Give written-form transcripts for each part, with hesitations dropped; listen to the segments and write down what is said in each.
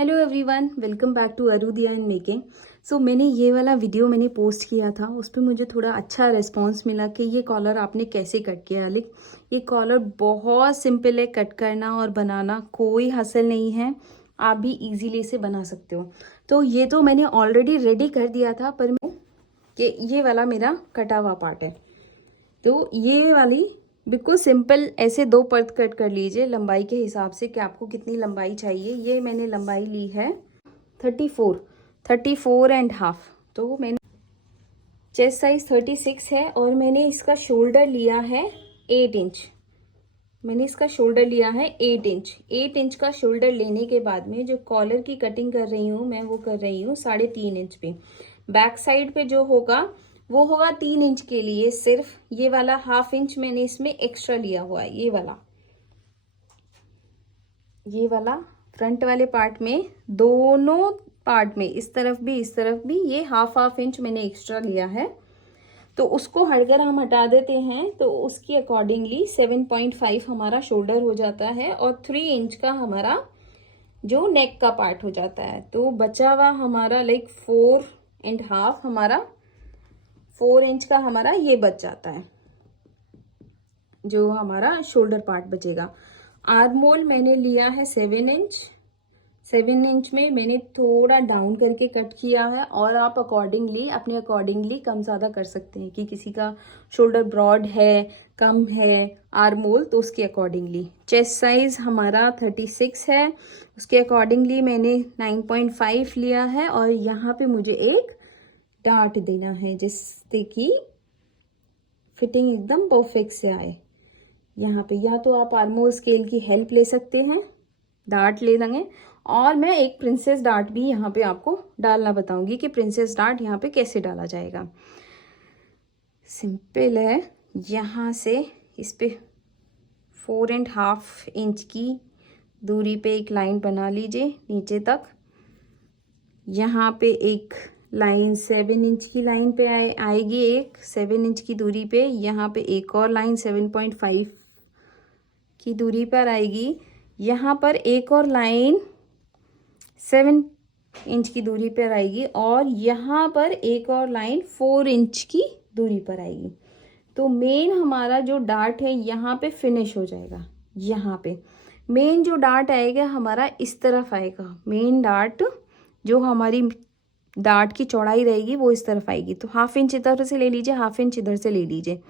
Hello everyone, welcome back to Arudiya and making. So मैंने ये वाला वीडियो पोस्ट किया था, उस पर मुझे थोड़ा अच्छा रिस्पांस मिला कि ये कॉलर आपने कैसे कट किया। लेकिन ये कॉलर बहुत सिंपल है कट करना और बनाना, कोई हसल नहीं है, आप भी इजीली से बना सकते हो। तो ये तो मैंने ऑलरेडी रेडी कर दिया था, पर कि ये वाला मेरा कटा हुआ पार्ट है। तो ये वाली बिल्कुल सिंपल ऐसे दो परत कट कर लीजिए लंबाई के हिसाब से कि आपको कितनी लंबाई चाहिए। ये मैंने लंबाई ली है 34.5। तो मैंने चेस्ट साइज 36 है और मैंने इसका शोल्डर लिया है 8 इंच। मैंने इसका शोल्डर लिया है 8 इंच। 8 इंच का शोल्डर लेने के बाद में जो कॉलर की कटिंग कर रही हूँ मैं, वो कर रही हूँ 3.5 इंच पे। बैक साइड पे जो होगा वो होगा 3 इंच के लिए। सिर्फ ये वाला हाफ इंच मैंने इसमें एक्स्ट्रा लिया हुआ है। ये वाला फ्रंट वाले पार्ट में, दोनों पार्ट में, इस तरफ भी ये हाफ इंच मैंने एक्स्ट्रा लिया है। तो उसको हटकर हम हटा देते हैं, तो उसकी अकॉर्डिंगली 7.5 हमारा शोल्डर हो जाता है और 3 इंच का हमारा जो नेक का पार्ट हो जाता है। तो बचा हुआ हमारा 4.5 हमारा 4 इंच का हमारा ये बच जाता है, जो हमारा शोल्डर पार्ट बचेगा। आर्म होल मैंने लिया है 7 इंच। 7 इंच में मैंने थोड़ा डाउन करके कट किया है, और आप अपने अकॉर्डिंगली कम ज़्यादा कर सकते हैं कि किसी का शोल्डर ब्रॉड है, कम है आर्म होल, तो उसके अकॉर्डिंगली। चेस्ट साइज हमारा 36 है, उसके अकॉर्डिंगली मैंने 9.5 लिया है। और यहाँ पे मुझे एक डार्ट देना है जिससे कि फिटिंग एकदम परफेक्ट से आए। यहाँ पे या तो आप आर्मोल स्केल की हेल्प ले सकते हैं, डार्ट ले लेंगे। और मैं एक प्रिंसेस डार्ट भी यहाँ पे आपको डालना बताऊंगी कि प्रिंसेस डार्ट यहाँ पे कैसे डाला जाएगा। सिंपल है। यहाँ से इस पे 4.5 इंच की दूरी पे एक लाइन बना लीजिए नीचे तक। यहाँ पे एक लाइन 7 इंच की लाइन पे आएगी, एक 7 इंच की दूरी पे। यहाँ पे एक और लाइन 7.5 की दूरी पर आएगी। यहाँ पर एक और लाइन 7 इंच की दूरी पर आएगी, और यहाँ पर एक और लाइन 4 इंच की दूरी पर आएगी। तो मेन हमारा जो डार्ट है यहाँ पे फिनिश हो जाएगा। यहाँ पे मेन जो डार्ट आएगा हमारा इस तरफ आएगा। मेन डार्ट जो हमारी डार्ट की चौड़ाई रहेगी वो इस तरफ आएगी। तो हाफ इंच इधर से ले लीजिए, हाफ इंच इधर से ले लीजिए।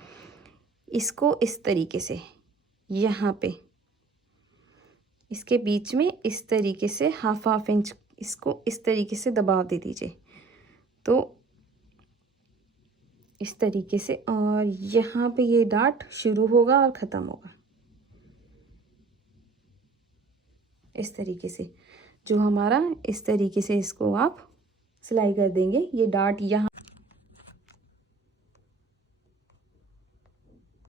इसको इस तरीके से यहाँ पे इसके बीच में इस तरीके से हाफ इंच इसको इस तरीके से दबाव दे दीजिए। तो इस तरीके से, और यहाँ पे ये डार्ट शुरू होगा और ख़त्म होगा इस तरीके से। जो हमारा इस तरीके से इसको आप सिलाई कर देंगे। ये डार्ट यहाँ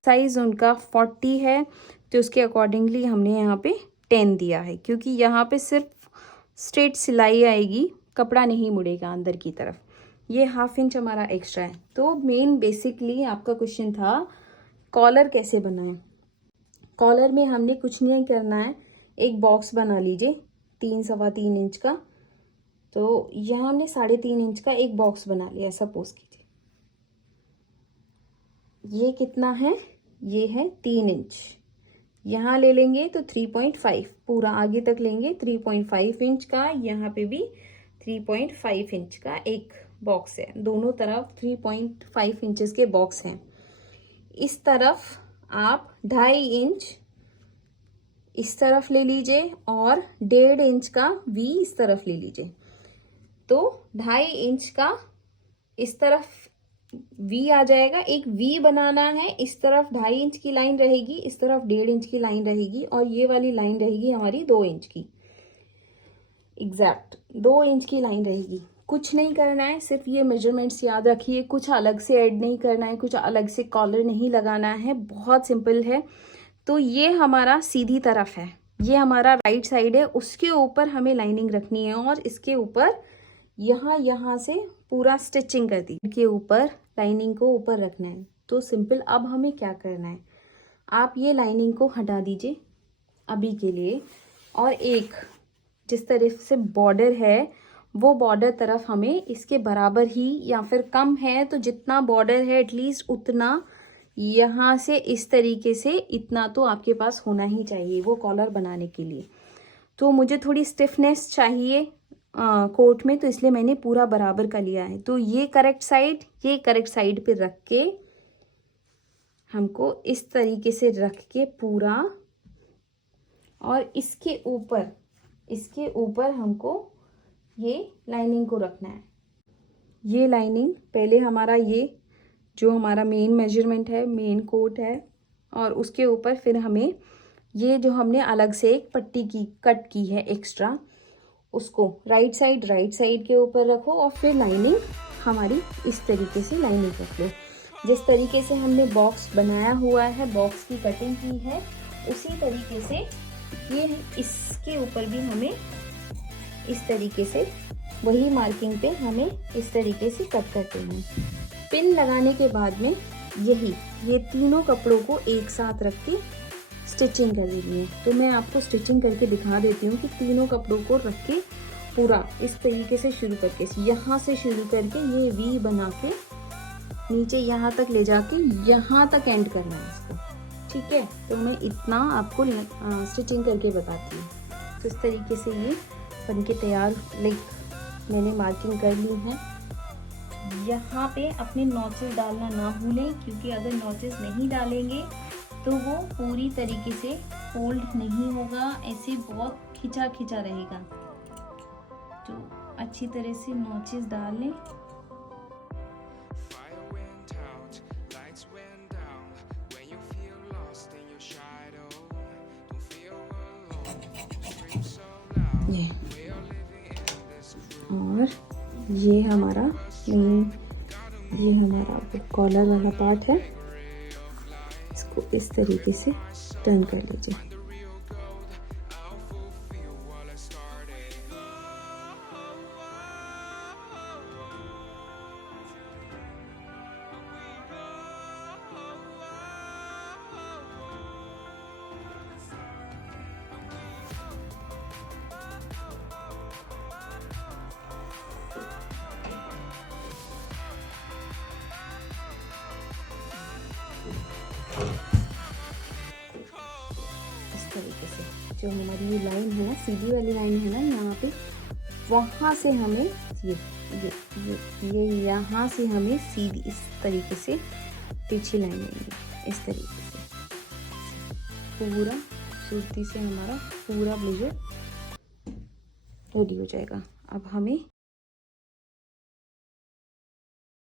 साइज उनका 40 है, तो उसके अकॉर्डिंगली हमने यहाँ पे 10 दिया है, क्योंकि यहाँ पे सिर्फ स्ट्रेट सिलाई आएगी, कपड़ा नहीं मुड़ेगा अंदर की तरफ। ये हाफ इंच हमारा एक्स्ट्रा है। तो मेन बेसिकली आपका क्वेश्चन था कॉलर कैसे बनाएं। कॉलर में हमने कुछ नहीं करना है, एक बॉक्स बना लीजिए 3-3.25 इंच का। तो यहाँ हमने 3.5 इंच का एक बॉक्स बना लिया। सपोज कीजिए ये कितना है, ये है 3 इंच। यहाँ ले लेंगे तो 3.5 पूरा आगे तक लेंगे, 3.5 इंच का। यहाँ पे भी 3.5 इंच का एक बॉक्स है। दोनों तरफ 3.5 इंचेस के बॉक्स हैं। इस तरफ आप 2.5 इंच इस तरफ ले लीजिए, और 1.5 इंच का वी इस तरफ ले लीजिए। तो 2.5 इंच का इस तरफ वी आ जाएगा। एक वी बनाना है, इस तरफ 2.5 इंच की लाइन रहेगी, इस तरफ 1.5 इंच की लाइन रहेगी, और ये वाली लाइन रहेगी हमारी 2 इंच की। एग्जैक्ट 2 इंच की लाइन रहेगी। कुछ नहीं करना है, सिर्फ ये मेजरमेंट्स याद रखिए। कुछ अलग से ऐड नहीं करना है, कुछ अलग से कॉलर नहीं लगाना है, बहुत सिंपल है। तो ये हमारा सीधी तरफ है, ये हमारा राइट साइड है। उसके ऊपर हमें लाइनिंग रखनी है, और इसके ऊपर यहाँ से पूरा स्टिचिंग कर दी के ऊपर लाइनिंग को ऊपर रखना है। तो सिंपल। अब हमें क्या करना है, आप ये लाइनिंग को हटा दीजिए अभी के लिए, और एक जिस तरह से बॉर्डर है वो बॉर्डर तरफ हमें इसके बराबर ही या फिर कम है तो जितना बॉर्डर है एटलीस्ट उतना यहाँ से इस तरीके से इतना तो आपके पास होना ही चाहिए वो कॉलर बनाने के लिए। तो मुझे थोड़ी स्टिफनेस चाहिए कोट में, तो इसलिए मैंने पूरा बराबर का लिया है। तो ये करेक्ट साइड पे रख के हमको इस तरीके से रख के पूरा, और इसके ऊपर हमको ये लाइनिंग को रखना है। ये लाइनिंग पहले हमारा ये जो हमारा मेन मेजरमेंट है, मेन कोट है, और उसके ऊपर फिर हमें ये जो हमने अलग से एक पट्टी की कट की है एक्स्ट्रा, उसको राइट साइड के ऊपर रखो और फिर लाइनिंग हमारी इस तरीके से लाइनिंग रख लो। जिस तरीके से हमने बॉक्स बनाया हुआ है, बॉक्स की कटिंग की है, उसी तरीके से ये इसके ऊपर भी हमें इस तरीके से वही मार्किंग पे हमें इस तरीके से कट करते हैं। पिन लगाने के बाद में ये तीनों कपड़ों को एक साथ रख के स्टिचिंग कर देनी है। तो मैं आपको स्टिचिंग करके दिखा देती हूँ कि तीनों कपड़ों को रख के पूरा इस तरीके से शुरू करके, यहाँ से शुरू करके ये वी बना के नीचे यहाँ तक ले जाके यहाँ तक एंड करना है इसको, ठीक है। तो मैं इतना आपको स्टिचिंग करके बताती हूँ। तो इस तरीके से ये बन के तैयार, मैंने मार्किंग कर ली है। यहाँ पे अपने नॉचेस डालना ना भूलें, क्योंकि अगर नॉचेस नहीं डालेंगे तो वो पूरी तरीके से फोल्ड नहीं होगा, ऐसे बहुत खिंचा रहेगा। तो अच्छी तरह से नॉचेस डाल लें। और ये हमारा कॉलर वाला पार्ट है, इसको इस तरीके से टर्न कर लीजिए। तरीके से जो हमारी ये लाइन है ना, सीधी वाली लाइन है ना यहाँ पे, वहाँ से हमें ये यहाँ से हमें सीधी इस तरीके से तिरछी लाइन लेंगे, इस तरीके से पूरा सूती से हमारा पूरा ब्लेजर रेडी हो जाएगा। अब हमें